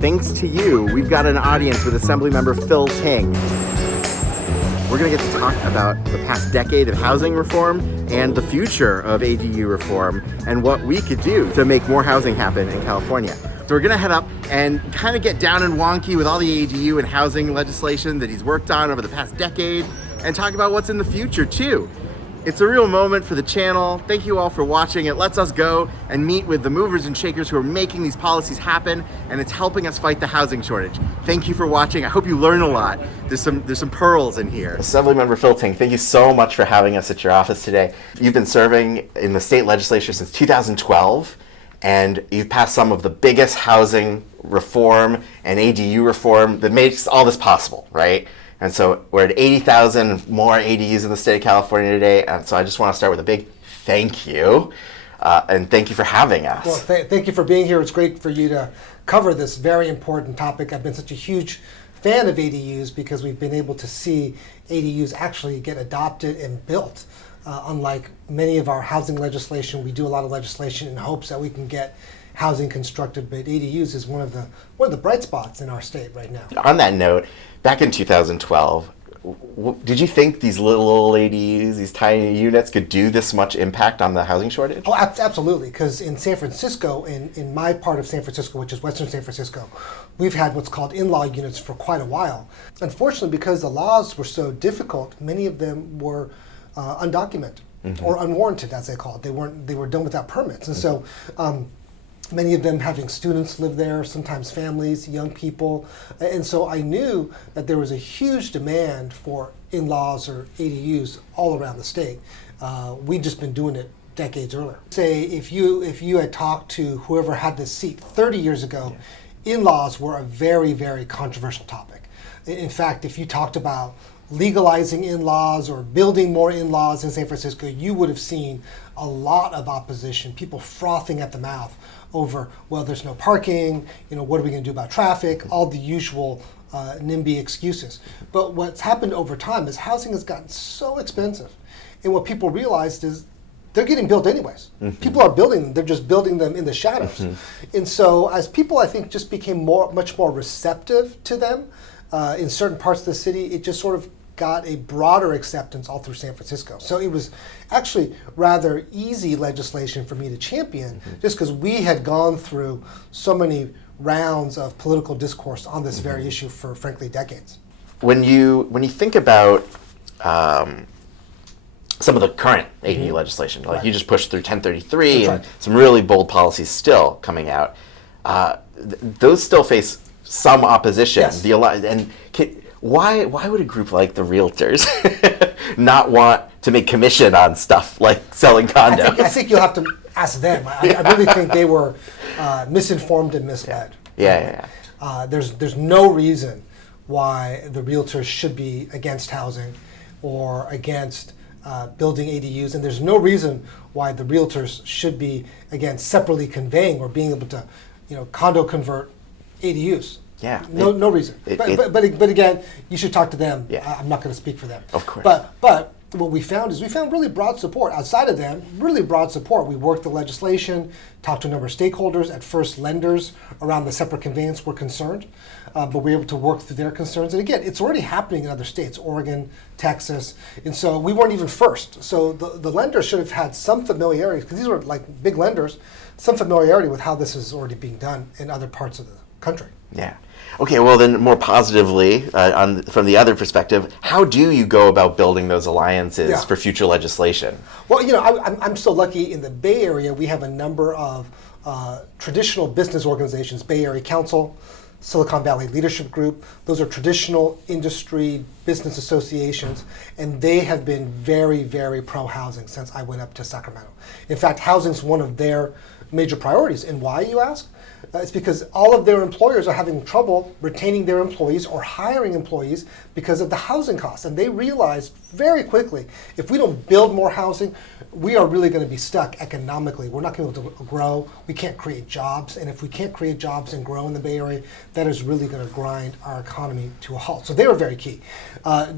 Thanks to you, we've got an audience with Assemblymember Phil Ting. We're going to get to talk about the past decade of housing reform and the future of ADU reform and what we could do to make more housing happen in California. So we're going to head up and kind of get down and wonky with all the ADU and housing legislation that he's worked on over the past decade and talk about what's in the future too. It's a real moment for the channel. Thank you all for watching. It lets us go and meet with the movers and shakers who are making these policies happen, and it's helping us fight the housing shortage. Thank you for watching. I hope you learn a lot. There's some pearls in here. Assemblymember Phil Ting, thank you so much for having us at your office today. You've been serving in the state legislature since 2012, and you've passed some of the biggest housing reform and ADU reform that makes all this possible, right? And so we're at 80,000 more ADUs in the state of California today. And so I just want to start with a big thank you. And thank you for having us. Well, thank you for being here. It's great for you to cover this very important topic. I've been such a huge fan of ADUs because we've been able to see ADUs actually get adopted and built. Unlike many of our housing legislation, we do a lot of legislation in hopes that we can get housing constructed, but ADUs is one of the bright spots in our state right now. On that note, back in 2012, did you think these little old ADUs, these tiny units, could do this much impact on the housing shortage? Oh, absolutely, because in San Francisco, in my part of San Francisco, which is Western San Francisco, we've had what's called in-law units for quite a while. Unfortunately, because the laws were so difficult, many of them were undocumented or unwarranted, as they call it. They were done without permits, and so many of them having students live there, sometimes families, young people. And so I knew that there was a huge demand for in-laws or ADUs all around the state. We'd just been doing it decades earlier. Say if you had talked to whoever had this seat 30 years ago, in-laws were a very, very controversial topic. In fact, if you talked about legalizing in-laws or building more in-laws in San Francisco, you would have seen a lot of opposition, people frothing at the mouth over, well, there's no parking, what are we going to do about traffic, all the usual NIMBY excuses. But what's happened over time is housing has gotten so expensive. And what people realized is they're getting built anyways. People are building them, they're just building them in the shadows. And so as people, I think, just became much more receptive to them in certain parts of the city, it just sort of got a broader acceptance all through San Francisco. So it was actually rather easy legislation for me to champion, just because we had gone through so many rounds of political discourse on this very issue for, frankly, decades. When you think about some of the current ADU legislation, like you just pushed through 1033 and some really bold policies still coming out, those still face some opposition. Yes. Why would a group like the Realtors not want to make commission on stuff like selling condos? I think you'll have to ask them. I really think they were misinformed and misled. There's no reason why the Realtors should be against housing or against building ADUs, and there's no reason why the Realtors should be against separately conveying or being able to, condo convert ADUs. No reason. But again, you should talk to them. I'm not going to speak for them. Of course. But what we found is really broad support. Outside of them, really broad support. We worked the legislation, talked to a number of stakeholders. At first, lenders around the separate conveyance were concerned, but we were able to work through their concerns. And again, it's already happening in other states, Oregon, Texas. And so we weren't even first. So the lenders should have had some familiarity, because these were like big lenders, some familiarity with how this is already being done in other parts of the country. Yeah. Okay, well then more positively, from the other perspective, how do you go about building those alliances for future legislation? Well, I'm so lucky in the Bay Area. We have a number of traditional business organizations, Bay Area Council, Silicon Valley Leadership Group. Those are traditional industry business associations, and they have been very, very pro-housing since I went up to Sacramento. In fact, housing is one of their major priorities. And why, you ask? It's because all of their employers are having trouble retaining their employees or hiring employees because of the housing costs. And they realized very quickly, if we don't build more housing, we are really going to be stuck economically. We're not going to be able to grow. We can't create jobs. And if we can't create jobs and grow in the Bay Area, that is really going to grind our economy to a halt. So they were very key.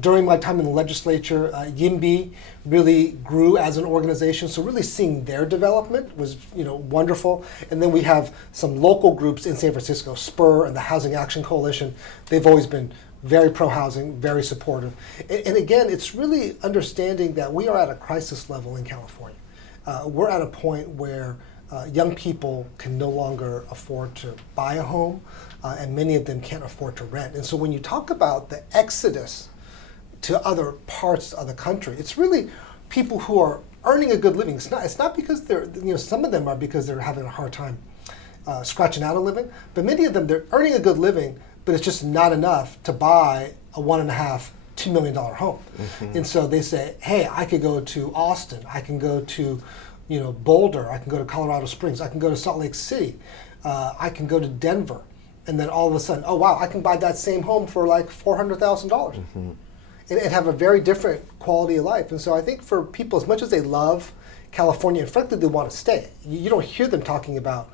During my time in the legislature, YIMBY really grew as an organization. So really seeing their development was wonderful. And then we have some local groups in San Francisco, Spur and the Housing Action Coalition, they've always been very pro-housing, very supportive. And again, it's really understanding that we are at a crisis level in California. We're at a point where young people can no longer afford to buy a home, and many of them can't afford to rent. And so when you talk about the exodus to other parts of the country, it's really people who are earning a good living. It's not because they're, some of them are because they're having a hard time scratching out a living, but many of them, they're earning a good living, but it's just not enough to buy a $1.5, $2 million home. And so they say, hey, I could go to Austin, I can go to Boulder, I can go to Colorado Springs, I can go to Salt Lake City, I can go to Denver, and then all of a sudden, oh wow, I can buy that same home for like $400,000. And have a very different quality of life. And so I think for people, as much as they love California, and frankly they want to stay, you don't hear them talking about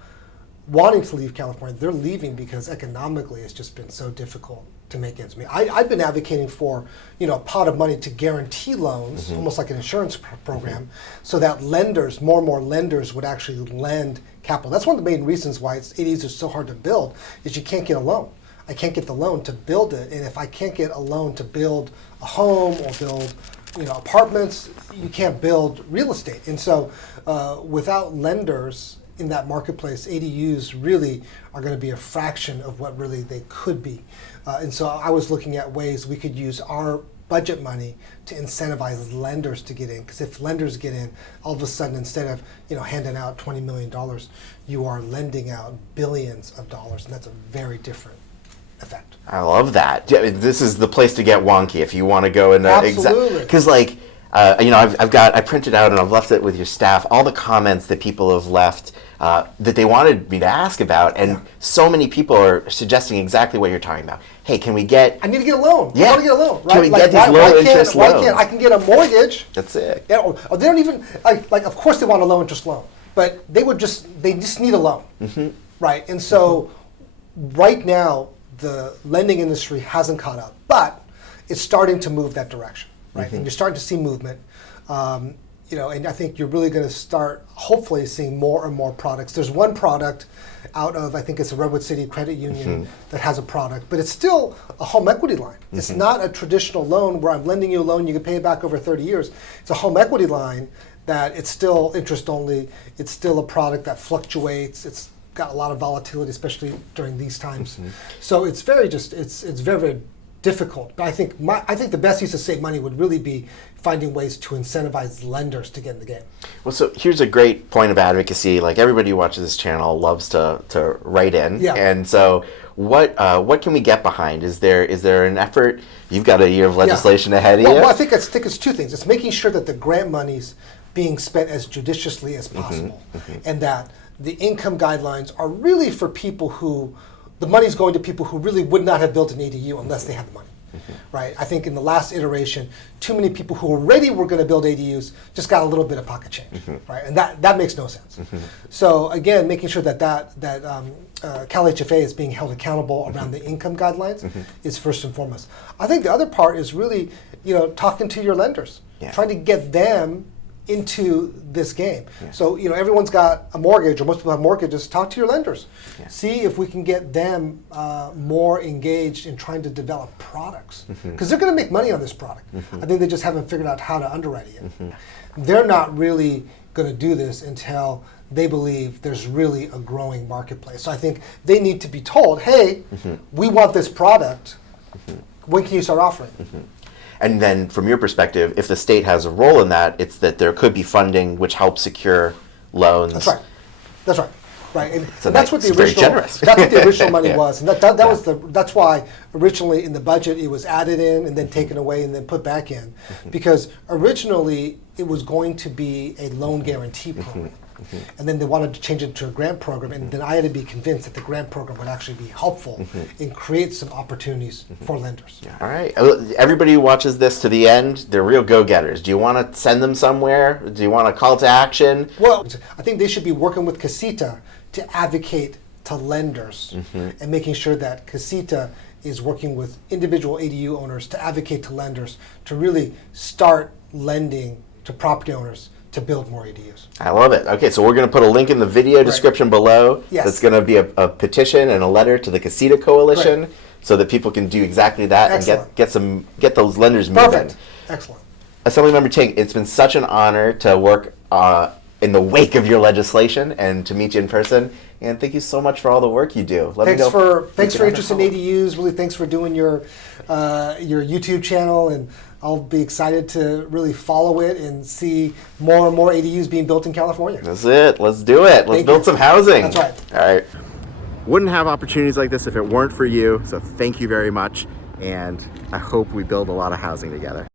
wanting to leave California. They're leaving because economically it's just been so difficult to make ends meet. I've been advocating for a pot of money to guarantee loans, almost like an insurance program, so that lenders, more and more lenders would actually lend capital. That's one of the main reasons why ADUs are so hard to build, is you can't get a loan. I can't get the loan to build it, and if I can't get a loan to build a home or build apartments, you can't build real estate. And so without lenders in that marketplace, ADUs really are going to be a fraction of what really they could be. And so I was looking at ways we could use our budget money to incentivize lenders to get in, because if lenders get in, all of a sudden instead of handing out $20 million, you are lending out billions of dollars, and that's a very different effect. I love that. This is the place to get wonky if you want to go into absolutely. Because I printed out and I've left it with your staff all the comments that people have left that they wanted me to ask about, and so many people are suggesting exactly what you're talking about. Hey, can we get? I need to get a loan. Yeah. I want to get a loan. Right? Can we get these low interest loans? Why can't I can get a mortgage? That's it. Yeah, or they don't even like. Of course, they want a low interest loan, but they just need a loan, right? And so, right now, the lending industry hasn't caught up, but it's starting to move that direction, right? And you're starting to see movement, and I think you're really going to start, hopefully, seeing more and more products. There's one product out of, I think it's a Redwood City Credit Union that has a product, but it's still a home equity line. It's not a traditional loan where I'm lending you a loan, you can pay it back over 30 years. It's a home equity line that it's still interest only. It's still a product that fluctuates. It's got a lot of volatility, especially during these times. So it's very very difficult. But I think the best use to save money would really be finding ways to incentivize lenders to get in the game. Well, so here's a great point of advocacy. Like, everybody who watches this channel loves to write in. Yeah. And so what can we get behind? Is there an effort? You've got a year of legislation ahead of you. Well, I think it's two things. It's making sure that the grant money's being spent as judiciously as possible, and that the income guidelines are really for people who, the money's going to people who really would not have built an ADU unless they had the money, right? I think in the last iteration, too many people who already were going to build ADUs just got a little bit of pocket change, right? And that makes no sense. So again, making sure that Cal HFA is being held accountable around the income guidelines is first and foremost. I think the other part is really, talking to your lenders, trying to get them into this game. So everyone's got a mortgage, or most people have mortgages. Talk to your lenders. See if we can get them more engaged in trying to develop products, because they're going to make money on this product. I think they just haven't figured out how to underwrite it yet. They're not really going to do this until they believe there's really a growing marketplace. So I think they need to be told, hey, we want this product. When can you start offering? And then from your perspective, if the state has a role in that, it's that there could be funding which helps secure loans. That's right. Right. And so that's what the original money was. And that's why originally in the budget it was added in and then taken away and then put back in. Because originally it was going to be a loan guarantee program. And then they wanted to change it to a grant program, and then I had to be convinced that the grant program would actually be helpful and create some opportunities for lenders. All right. Everybody who watches this to the end, they're real go-getters. Do you want to send them somewhere? Do you want a call to action? Well, I think they should be working with Casita to advocate to lenders and making sure that Casita is working with individual ADU owners to advocate to lenders to really start lending to property owners to build more ADUs. I love it. Okay, so we're going to put a link in the video description below. Yes. That's going to be a petition and a letter to the Casita Coalition, Right. so that people can do exactly that. Excellent. And get those lenders moving. Perfect. Excellent. Assemblymember Ting, it's been such an honor to work in the wake of your legislation and to meet you in person. And thank you so much for all the work you do. Thanks for interest in ADUs. Really, thanks for doing your YouTube channel, and I'll be excited to really follow it and see more and more ADUs being built in California. That's it. Let's do it. Let's build some housing. That's right. All right. Wouldn't have opportunities like this if it weren't for you. So thank you very much. And I hope we build a lot of housing together.